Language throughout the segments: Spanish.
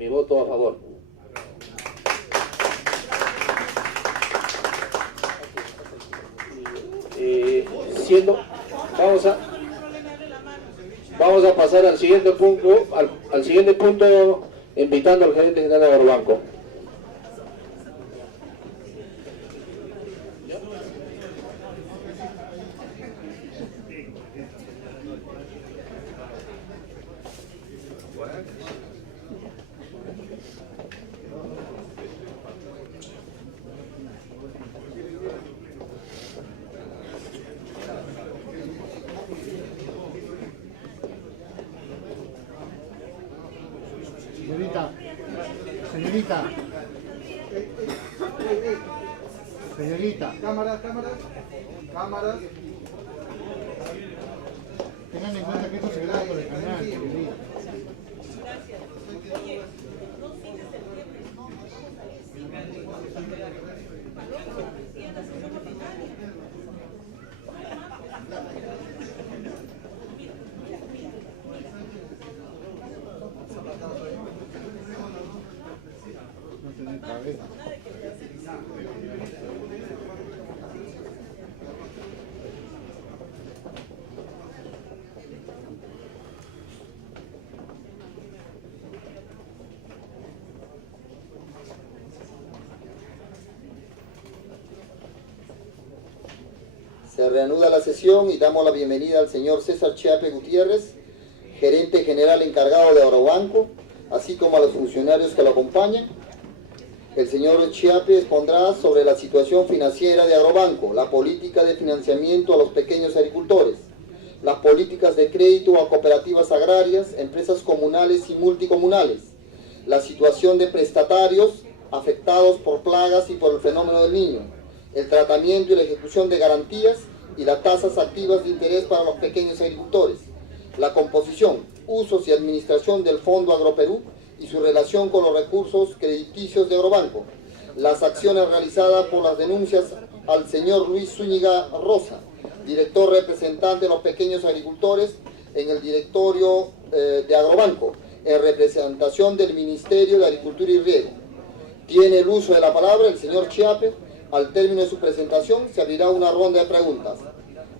Mi voto a favor. Vamos a pasar al siguiente punto, invitando al gerente general de Agrobanco. Señorita. Cámaras. Tengan en cuenta que esto se graba por el canal, señorita. No tener cabeza. Se reanuda la sesión y damos la bienvenida al señor César Chiape Gutiérrez, gerente general encargado de Agrobanco, así como a los funcionarios que lo acompañan. El señor Chiape expondrá sobre la situación financiera de Agrobanco, la política de financiamiento a los pequeños agricultores, las políticas de crédito a cooperativas agrarias, empresas comunales y multicomunales, la situación de prestatarios afectados por plagas y por el fenómeno del Niño, el tratamiento y la ejecución de garantías y las tasas activas de interés para los pequeños agricultores, la composición, usos y administración del Fondo Agroperú y su relación con los recursos crediticios de Agrobanco, las acciones realizadas por las denuncias al señor Luis Zúñiga Rosa, director representante de los pequeños agricultores en el directorio de Agrobanco, en representación del Ministerio de Agricultura y Riego. Tiene el uso de la palabra el señor Chiape. Al término de su presentación se abrirá una ronda de preguntas.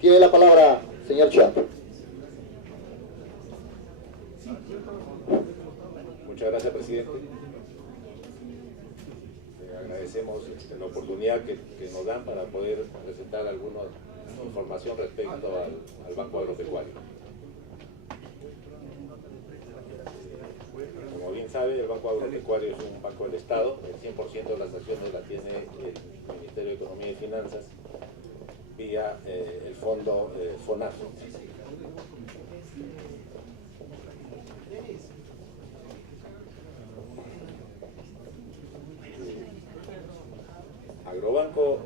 Tiene la palabra, señor Chiape. Muchas gracias, presidente. Agradecemos la oportunidad que nos dan para poder presentar alguna información respecto al Banco Agropecuario. Como bien sabe, el Banco Agropecuario es un banco del Estado. El 100% de las acciones la tiene el Ministerio de Economía y Finanzas vía el fondo FONAFO. Agrobanco,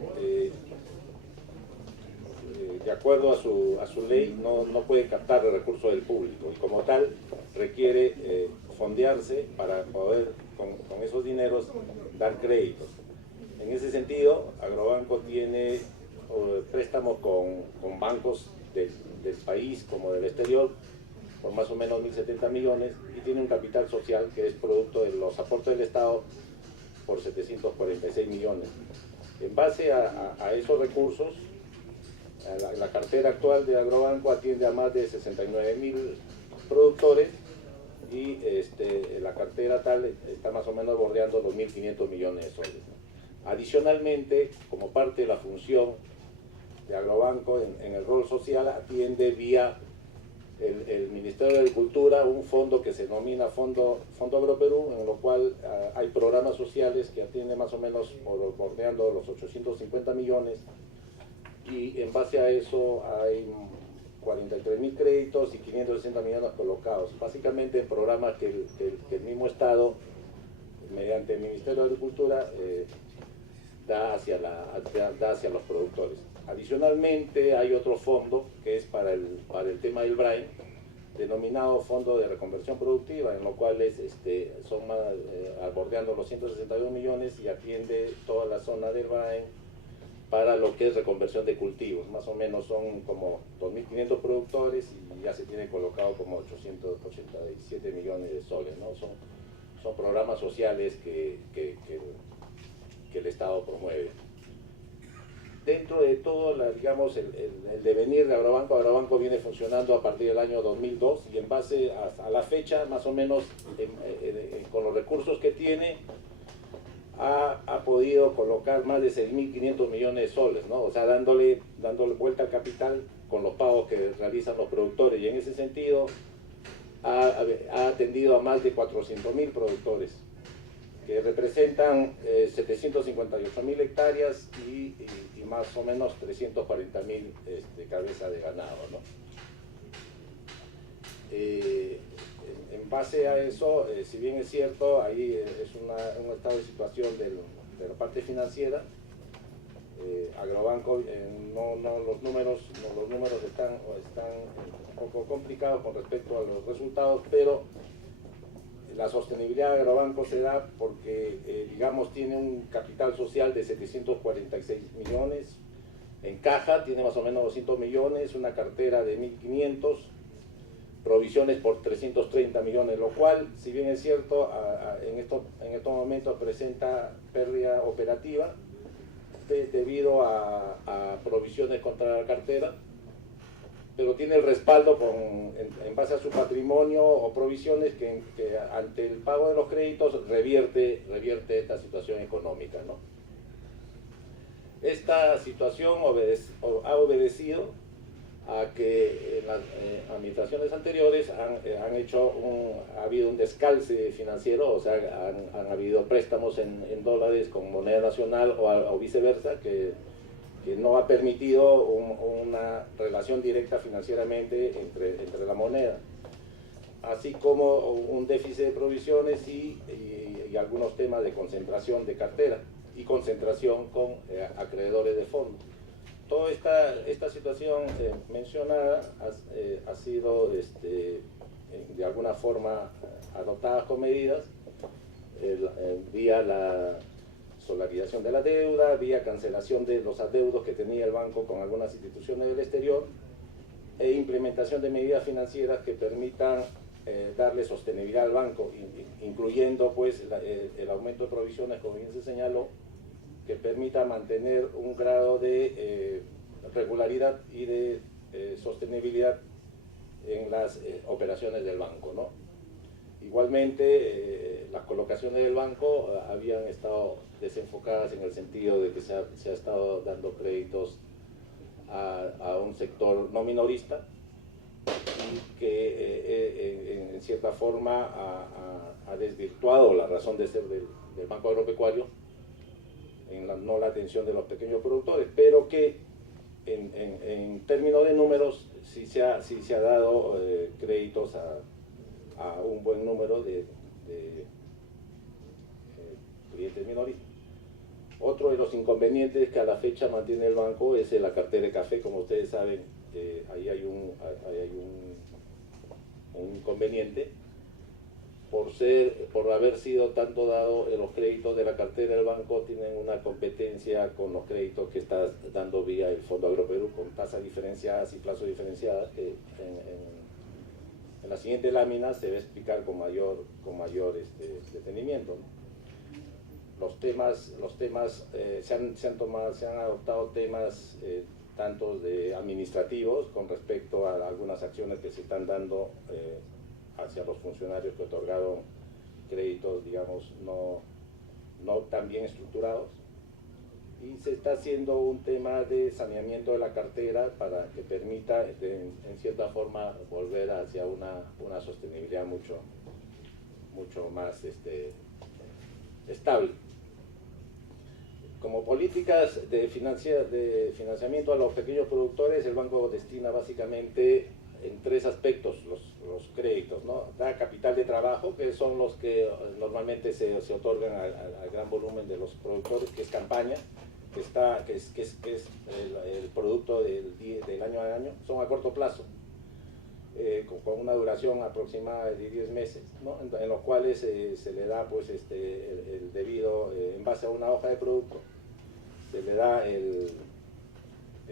de acuerdo a su ley, no puede captar el recurso del público y como tal requiere fondearse para poder con esos dineros dar créditos. En ese sentido, Agrobanco tiene préstamos con bancos del país como del exterior por más o menos 1.070 millones y tiene un capital social que es producto de los aportes del Estado por 746 millones. En base a esos recursos, la cartera actual de Agrobanco atiende a más de 69.000 productores y la cartera tal está más o menos bordeando los 1.500 millones de soles. Adicionalmente, como parte de la función de Agrobanco en el rol social, atiende vía el Ministerio de Agricultura un fondo que se denomina Fondo Agroperú, en lo cual hay programas sociales que atienden más o menos bordeando los 850 millones y en base a eso hay 43.000 créditos y 560 millones colocados, básicamente en programas que el mismo Estado, mediante el Ministerio de Agricultura, da hacia los productores. Adicionalmente hay otro fondo que es para el tema del Brain, denominado Fondo de Reconversión Productiva, en lo cual son bordeando los 162 millones y atiende toda la zona del Brain para lo que es reconversión de cultivos. Más o menos son como 2.500 productores y ya se tiene colocado como 887 millones de soles, ¿no? son programas sociales que el Estado promueve. Dentro de todo, digamos, el devenir de Agrobanco, Agrobanco viene funcionando a partir del año 2002 y en base a la fecha, más o menos, con los recursos que tiene, ha podido colocar más de 6.500 millones de soles, ¿no? O sea, dándole vuelta al capital con los pagos que realizan los productores, y en ese sentido ha atendido a más de 400.000 productores, que representan 758.000 hectáreas y más o menos 340.000 cabezas de ganado, ¿no? En base a eso, si bien es cierto, ahí es un estado de situación de la parte financiera, Agrobanco, los números están un poco complicados con respecto a los resultados, pero la sostenibilidad de Agrobanco se da porque, digamos, tiene un capital social de 746 millones, en caja tiene más o menos 200 millones, una cartera de 1.500, provisiones por 330 millones, lo cual, si bien es cierto, en estos momentos presenta pérdida operativa debido a provisiones contra la cartera, pero tiene el respaldo en base a su patrimonio o provisiones que ante el pago de los créditos revierte esta situación económica, ¿no? Esta situación ha obedecido a que en las administraciones anteriores ha habido un descalce financiero, o sea, han habido préstamos en dólares con moneda nacional o viceversa, que no ha permitido una relación directa financieramente entre la moneda, así como un déficit de provisiones y algunos temas de concentración de cartera y concentración con acreedores de fondo. Toda esta situación mencionada ha sido de alguna forma adoptada con medidas vía la solarización de la deuda, vía cancelación de los adeudos que tenía el banco con algunas instituciones del exterior e implementación de medidas financieras que permitan darle sostenibilidad al banco, incluyendo pues el aumento de provisiones, como bien se señaló, que permita mantener un grado de regularidad y de sostenibilidad en las operaciones del banco, ¿no? Igualmente, las colocaciones del banco habían estado desenfocadas en el sentido de que se ha estado dando créditos a un sector no minorista y que en cierta forma ha desvirtuado la razón de ser del Banco Agropecuario en no la atención de los pequeños productores, pero que en términos de números sí se ha dado créditos a un buen número de clientes minoristas. Otro de los inconvenientes que a la fecha mantiene el banco es la cartera de café. Como ustedes saben, ahí hay un inconveniente por haber sido tanto dado los créditos de la cartera del banco. Tienen una competencia con los créditos que está dando vía el Fondo Agroperú con tasas diferenciadas y plazos diferenciados, que en la siguiente lámina se va a explicar con mayor detenimiento, ¿no? Los temas se han adoptado temas tanto de administrativos con respecto a algunas acciones que se están dando hacia los funcionarios que otorgaron créditos, digamos, no tan bien estructurados, y se está haciendo un tema de saneamiento de la cartera para que permita en cierta forma volver hacia una sostenibilidad mucho más estable. Como políticas de financiamiento a los pequeños productores, el banco destina básicamente en tres aspectos los créditos, ¿no? Da capital de trabajo, que son los que normalmente se otorgan al gran volumen de los productores, que es campaña, que es el producto del año a año, son a corto plazo, con una duración aproximada de 10 meses, ¿no? En los cuales se le da pues el debido, en base a una hoja de producto, se le da el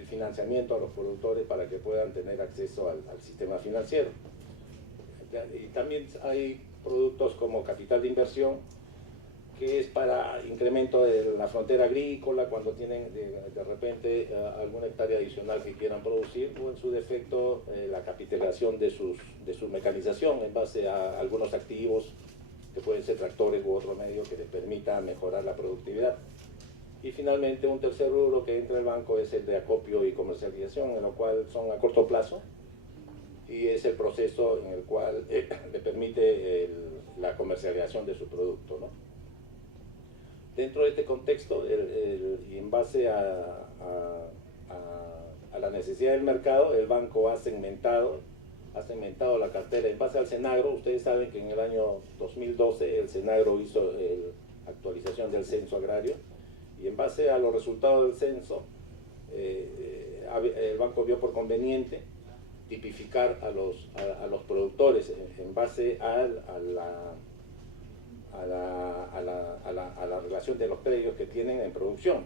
financiamiento a los productores para que puedan tener acceso al sistema financiero. Y también hay productos como capital de inversión, que es para incremento de la frontera agrícola, cuando tienen de repente alguna hectárea adicional que quieran producir, o en su defecto la capitalización de su mecanización en base a algunos activos que pueden ser tractores u otro medio que les permita mejorar la productividad. Y finalmente un tercer rubro que entra el banco es el de acopio y comercialización, en lo cual son a corto plazo, y es el proceso en el cual le permite la comercialización de su producto, ¿no? Dentro de este contexto, y en base a la necesidad del mercado, el banco ha segmentado la cartera en base al Senagro. Ustedes saben que en el año 2012 el Senagro hizo la actualización del censo agrario, y en base a los resultados del censo, el banco vio por conveniente tipificar a los productores en base a la relación de los predios que tienen en producción,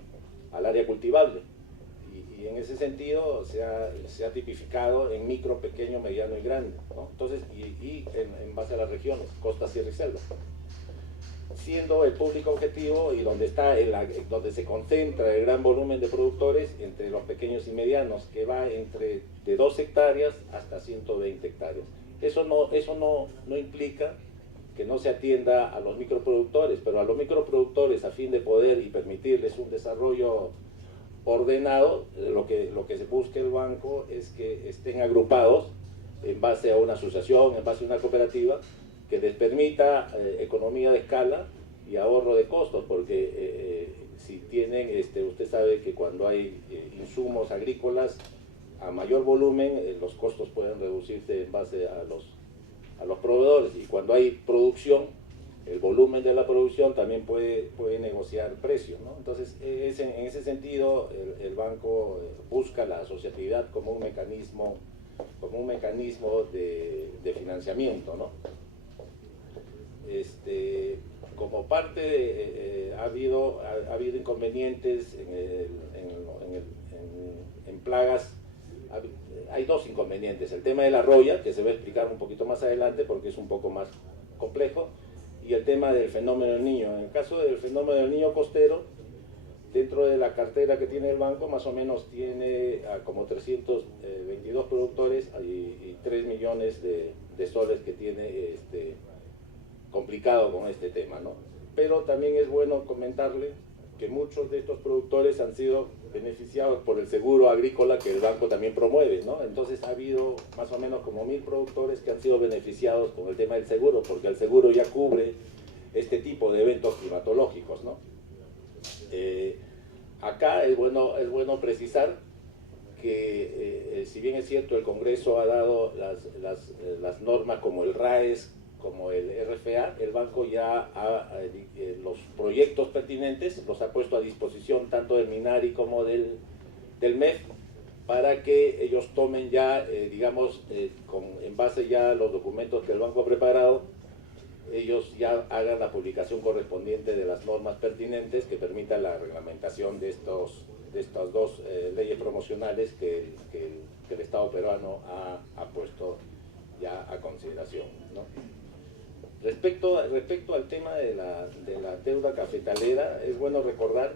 al área cultivable. Y en ese sentido se ha tipificado en micro, pequeño, mediano y grande, ¿no? Entonces, en base a las regiones, costa, sierra y selva, siendo el público objetivo y donde se concentra el gran volumen de productores entre los pequeños y medianos, que va entre de 2 hectáreas hasta 120 hectáreas. Eso no implica que no se atienda a los microproductores, pero a los microproductores, a fin de poder y permitirles un desarrollo ordenado, lo que se busca el banco es que estén agrupados en base a una asociación, en base a una cooperativa, que les permita economía de escala y ahorro de costos, porque si tienen, usted sabe que cuando hay insumos agrícolas a mayor volumen, los costos pueden reducirse en base a los proveedores, y cuando hay producción, el volumen de la producción también puede negociar precios, ¿no? Entonces, en ese sentido, el banco busca la asociatividad como un mecanismo de financiamiento, ¿no? Como parte ha habido inconvenientes en plagas. Hay 2 inconvenientes: el tema de la roya, que se va a explicar un poquito más adelante porque es un poco más complejo, y el tema del fenómeno del niño. En el caso del fenómeno del niño costero, dentro de la cartera que tiene el banco, más o menos tiene como 322 productores y 3 millones de soles que tiene complicado con este tema, ¿no? Pero también es bueno comentarle que muchos de estos productores han sido beneficiados por el seguro agrícola que el banco también promueve, ¿no? Entonces ha habido más o menos como 1000 productores que han sido beneficiados con el tema del seguro, porque el seguro ya cubre este tipo de eventos climatológicos, ¿no? Acá es bueno precisar que si bien es cierto el Congreso ha dado las normas como el RAES, como el RFA, el banco ya los proyectos pertinentes los ha puesto a disposición tanto del MINARI como del MEF, para que ellos tomen ya, en base ya a los documentos que el banco ha preparado, ellos ya hagan la publicación correspondiente de las normas pertinentes que permitan la reglamentación de estas 2 leyes promocionales que el Estado peruano ha puesto ya a consideración, ¿no? Respecto al tema de la deuda cafetalera, es bueno recordar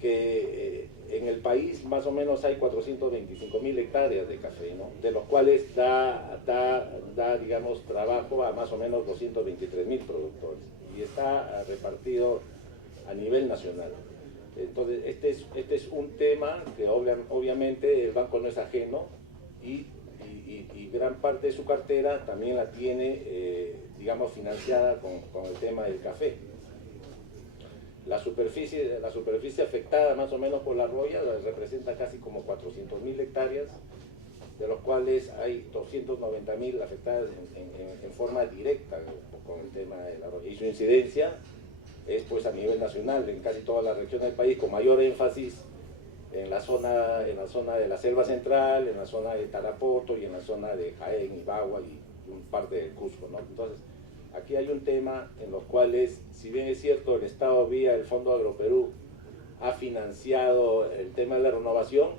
que en el país más o menos hay 425.000 hectáreas de café, ¿no? De los cuales da trabajo a más o menos 223.000 productores, y está repartido a nivel nacional. Entonces, este es un tema que obviamente el banco no es ajeno, y gran parte de su cartera también la tiene financiada con el tema del café. La superficie afectada más o menos por la roya representa casi como 400.000 hectáreas, de los cuales hay 290.000 afectadas en forma directa con el tema de la roya, y su incidencia es pues a nivel nacional, en casi toda la región del país, con mayor énfasis en la zona de la selva central, en la zona de Tarapoto y en la zona de Jaén, Ibagua y parte del Cusco, ¿no? Entonces, aquí hay un tema en los cuales, si bien es cierto, el Estado vía el Fondo Agroperú ha financiado el tema de la renovación,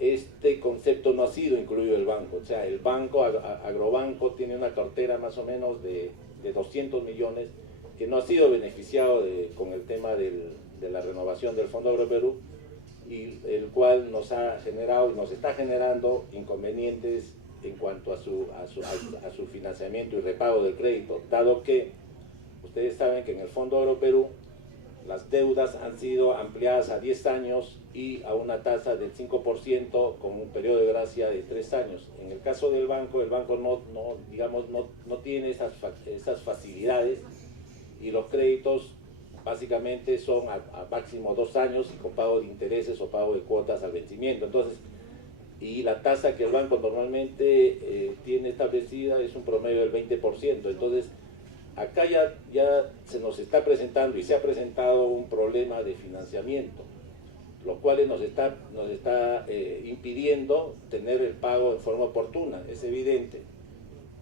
este concepto no ha sido incluido el banco. O sea, el banco, Agrobanco, tiene una cartera más o menos de de 200 millones, que no ha sido beneficiado con el tema de la renovación del Fondo Agroperú, y el cual nos ha generado y nos está generando inconvenientes en cuanto a su financiamiento y repago del crédito, dado que ustedes saben que en el Fondo Agroperú las deudas han sido ampliadas a 10 años y a una tasa del 5% con un periodo de gracia de 3 años. En el caso del banco, el banco no tiene esas facilidades, y los créditos básicamente son a máximo 2 años y con pago de intereses o pago de cuotas al vencimiento. Entonces, y la tasa que el banco normalmente tiene establecida es un promedio del 20%. Entonces, acá ya se nos está presentando y se ha presentado un problema de financiamiento, lo cual nos está impidiendo tener el pago en forma oportuna. Es evidente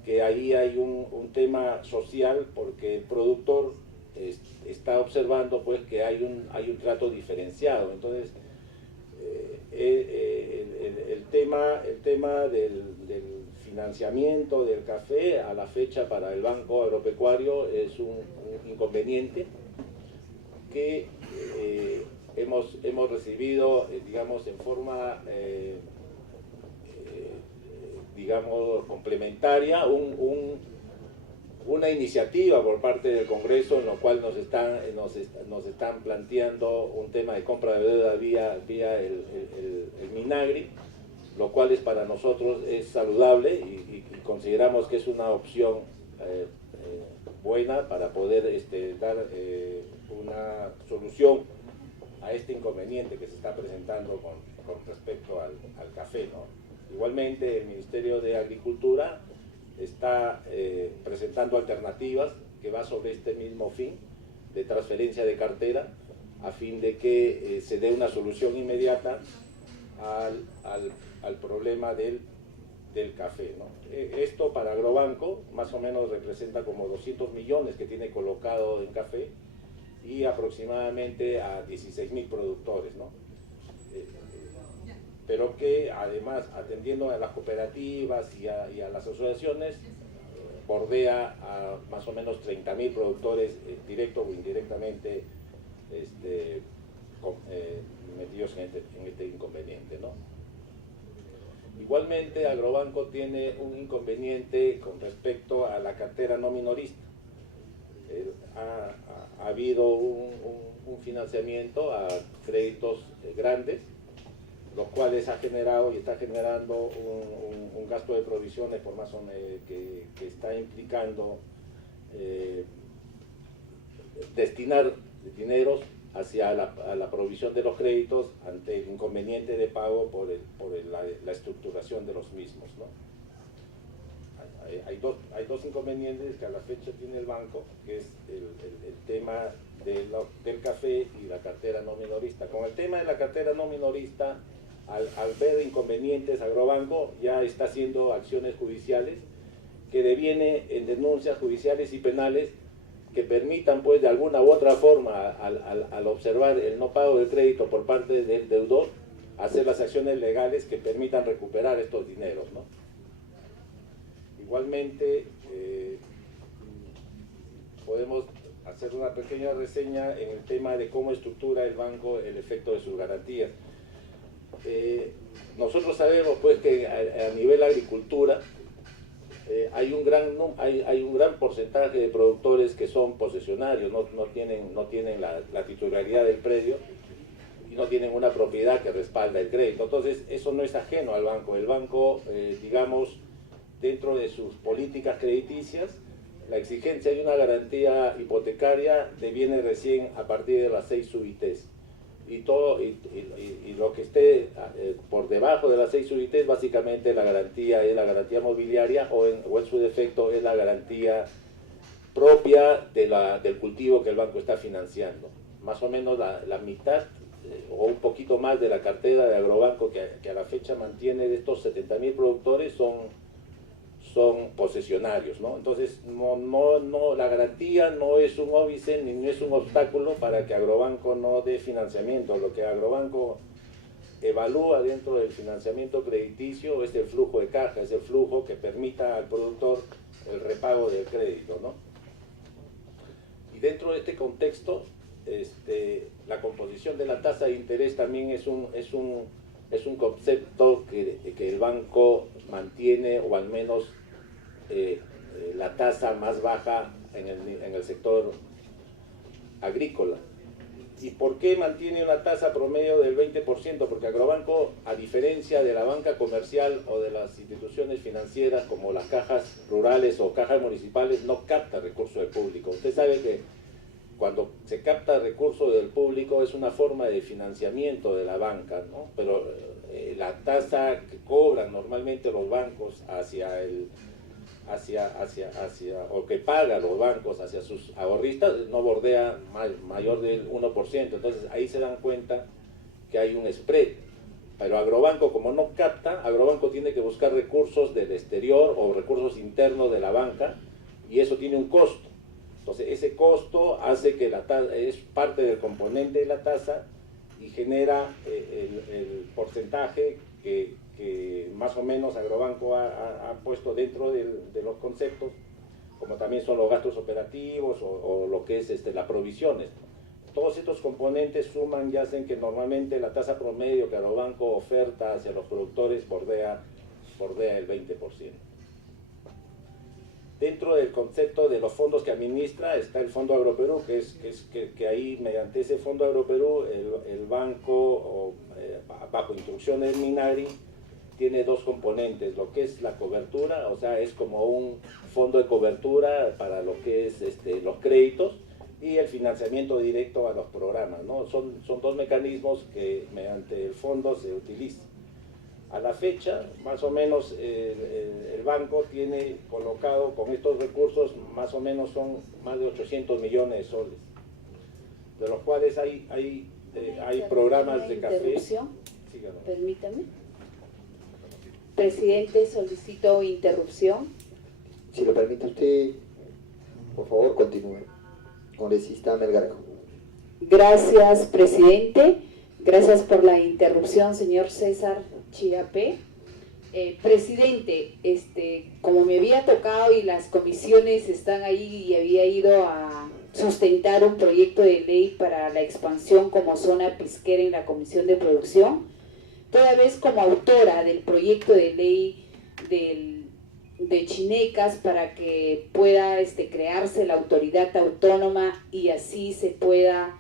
que ahí hay un tema social, porque el productor está observando pues que hay un trato diferenciado. Entonces, el tema del financiamiento del café a la fecha para el Banco Agropecuario es un inconveniente que hemos recibido, digamos, en forma digamos complementaria, una iniciativa por parte del Congreso, en lo cual nos están planteando un tema de compra de deuda vía el Minagri, lo cual para nosotros es saludable y consideramos que es una opción buena para poder dar una solución a este inconveniente que se está presentando con respecto al café, ¿no? Igualmente, el Ministerio de Agricultura está presentando alternativas que va sobre este mismo fin de transferencia de cartera, a fin de que se dé una solución inmediata al problema del café, ¿no? Esto para Agrobanco más o menos representa como 200 millones que tiene colocado en café, y aproximadamente a 16.000 productores, ¿no? Pero que además, atendiendo a las cooperativas y a las asociaciones, bordea a más o menos 30.000 productores directo o indirectamente metidos en este inconveniente, ¿no? Igualmente, Agrobanco tiene un inconveniente con respecto a la cartera no minorista. Ha habido un financiamiento a créditos grandes, los cuales ha generado y está generando un gasto de provisiones por más o menos que está implicando destinar dineros hacia la provisión de los créditos ante el inconveniente de pago por la estructuración de los mismos, ¿no? Hay dos inconvenientes que a la fecha tiene el banco, que es el tema del café y la cartera no minorista. Con el tema de la cartera no minorista, al ver inconvenientes, Agrobanco ya está haciendo acciones judiciales que deviene en denuncias judiciales y penales que permitan, pues, de alguna u otra forma, al observar el no pago del crédito por parte del deudor, hacer las acciones legales que permitan recuperar estos dineros, ¿no? Igualmente, podemos hacer una pequeña reseña en el tema de cómo estructura el banco el efecto de sus garantías. Nosotros sabemos, pues, que a nivel agricultura hay un gran porcentaje de productores que son posesionarios, no tienen la titularidad del predio y no tienen una propiedad que respalda el crédito. Entonces, eso no es ajeno al banco. El banco, digamos, dentro de sus políticas crediticias, la exigencia de una garantía hipotecaria deviene recién a partir de las 6 subites. Y lo que esté por debajo de las 6 subites, básicamente la garantía es la garantía mobiliaria o en su defecto es la garantía propia del cultivo que el banco está financiando. Más o menos la mitad o un poquito más de la cartera de Agrobanco que a la fecha mantiene de estos 70.000 productores son posesionarios, ¿no? Entonces, la garantía no es un óbice ni es un obstáculo para que Agrobanco no dé financiamiento. Lo que Agrobanco evalúa dentro del financiamiento crediticio es el flujo de caja, es el flujo que permita al productor el repago del crédito, ¿no? dentro de este contexto, la composición de la tasa de interés también es un concepto que el banco mantiene, o al menos la tasa más baja en el sector agrícola. ¿Y por qué mantiene una tasa promedio del 20%? Porque Agrobanco, a diferencia de la banca comercial o de las instituciones financieras como las cajas rurales o cajas municipales, no capta recursos del público. Usted sabe que cuando se capta recursos del público es una forma de financiamiento de la banca, ¿no? Pero la tasa que cobran normalmente los bancos o que pagan los bancos hacia sus ahorristas no bordea mayor del 1%. Entonces ahí se dan cuenta que hay un spread. Pero Agrobanco, como no capta, Agrobanco tiene que buscar recursos del exterior o recursos internos de la banca, y eso tiene un costo. Entonces ese costo hace que la tasa es parte del componente de la tasa y genera el porcentaje que más o menos Agrobanco ha puesto dentro de los conceptos, como también son los gastos operativos o lo que es las provisiones. Todos estos componentes suman y hacen que normalmente la tasa promedio que Agrobanco oferta hacia los productores bordea el 20%. Dentro del concepto de los fondos que administra está el Fondo Agroperú, que ahí, mediante ese Fondo Agroperú, el banco, bajo instrucciones del Minagri, tiene dos componentes: lo que es la cobertura, o sea, es como un fondo de cobertura para lo que es los créditos, y el financiamiento directo a los programas, ¿no? Son dos mecanismos que mediante el fondo se utilizan. A la fecha, más o menos, el banco tiene colocado con estos recursos, más o menos son más de 800 millones de soles, de los cuales hay programas de café. Permítame. Presidente, solicito interrupción. Si lo permite usted, por favor, continúe. Congresista Melgarejo. Gracias, presidente. Gracias por la interrupción, señor César Chiape. Presidente, como me había tocado y las comisiones están ahí y había ido a sustentar un proyecto de ley para la expansión como zona pesquera en la Comisión de Producción, toda vez como autora del proyecto de ley de Chinecas para que pueda crearse la autoridad autónoma y así se pueda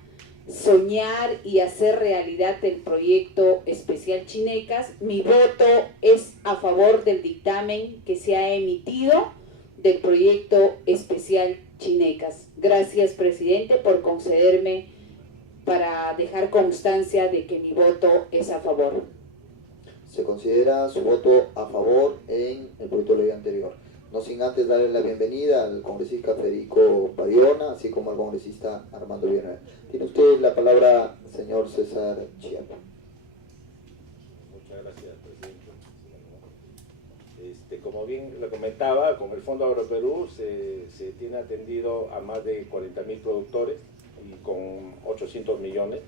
soñar y hacer realidad el proyecto especial Chinecas, mi voto es a favor del dictamen que se ha emitido del proyecto especial Chinecas. Gracias, presidente, por concederme para dejar constancia de que mi voto es a favor. Se considera su voto a favor en el proyecto de ley anterior. No sin antes darle la bienvenida al congresista Federico Padiona, así como al congresista Armando Villanueva. Tiene usted la palabra, señor César Chiape. Muchas gracias, presidente. Como bien lo comentaba, con el Fondo Agroperú se tiene atendido a más de 40.000 productores y con 800 millones.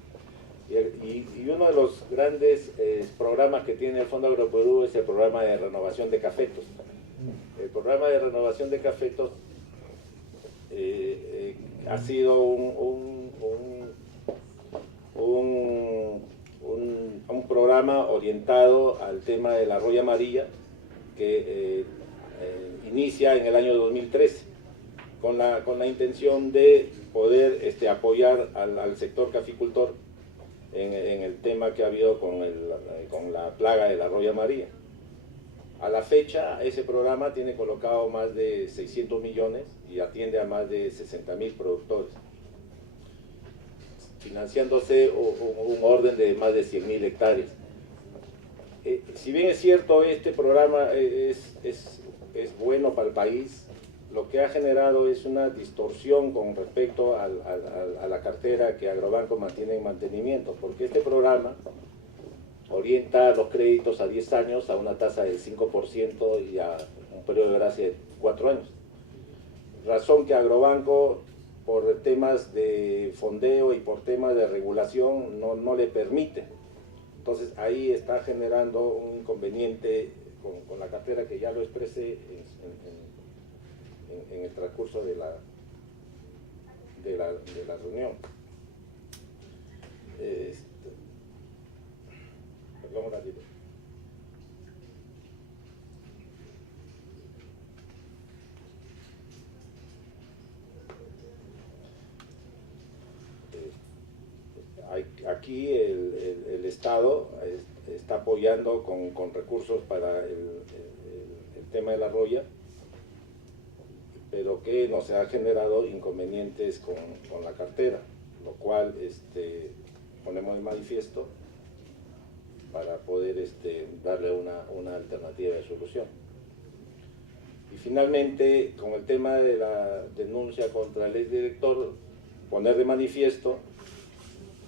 Y uno de los grandes programas que tiene el Fondo Agroperú es el programa de renovación de cafetos. El programa de renovación de cafetos ha sido un programa orientado al tema de la roya amarilla que inicia en el año 2013 con la intención de poder apoyar al sector caficultor en el tema que ha habido con la plaga de la roya amarilla. A la fecha, ese programa tiene colocado más de 600 millones y atiende a más de 60.000 productores, financiándose un orden de más de 100.000 hectáreas. Si bien es cierto, este programa es bueno para el país, lo que ha generado es una distorsión con respecto a la cartera que Agrobanco mantiene en mantenimiento, porque este programa orienta los créditos a 10 años a una tasa del 5% y a un periodo de gracia de 4 años. Razón que Agrobanco, por temas de fondeo y por temas de regulación, no le permite. Entonces ahí está generando un inconveniente con la cartera, que ya lo expresé en el transcurso de la reunión. Perdón un ratito. Aquí el Estado está apoyando con recursos para el tema de la roya, pero que nos ha generado inconvenientes con la cartera, lo cual ponemos de manifiesto para poder darle una alternativa de solución. Y finalmente, con el tema de la denuncia contra el exdirector, poner de manifiesto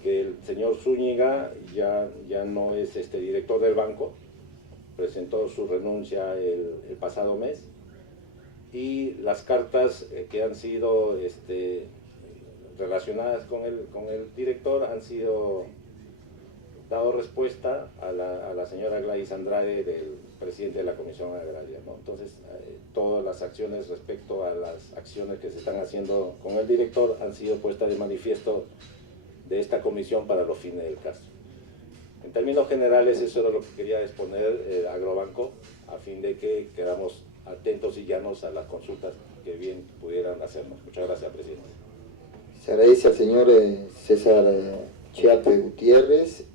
que el señor Zúñiga ya no es director del banco, presentó su renuncia el pasado mes, y las cartas que han sido relacionadas con el director han sido dado respuesta a la señora Gladys Andrade, del presidente de la Comisión Agraria, ¿no? Entonces, todas las acciones respecto a las acciones que se están haciendo con el director han sido puestas de manifiesto de esta comisión para los fines del caso. En términos generales, eso era lo que quería exponer Agrobanco, a fin de que quedamos atentos y llanos a las consultas que bien pudieran hacernos. Muchas gracias, presidente. Se agradece al señor César Chiape Gutiérrez.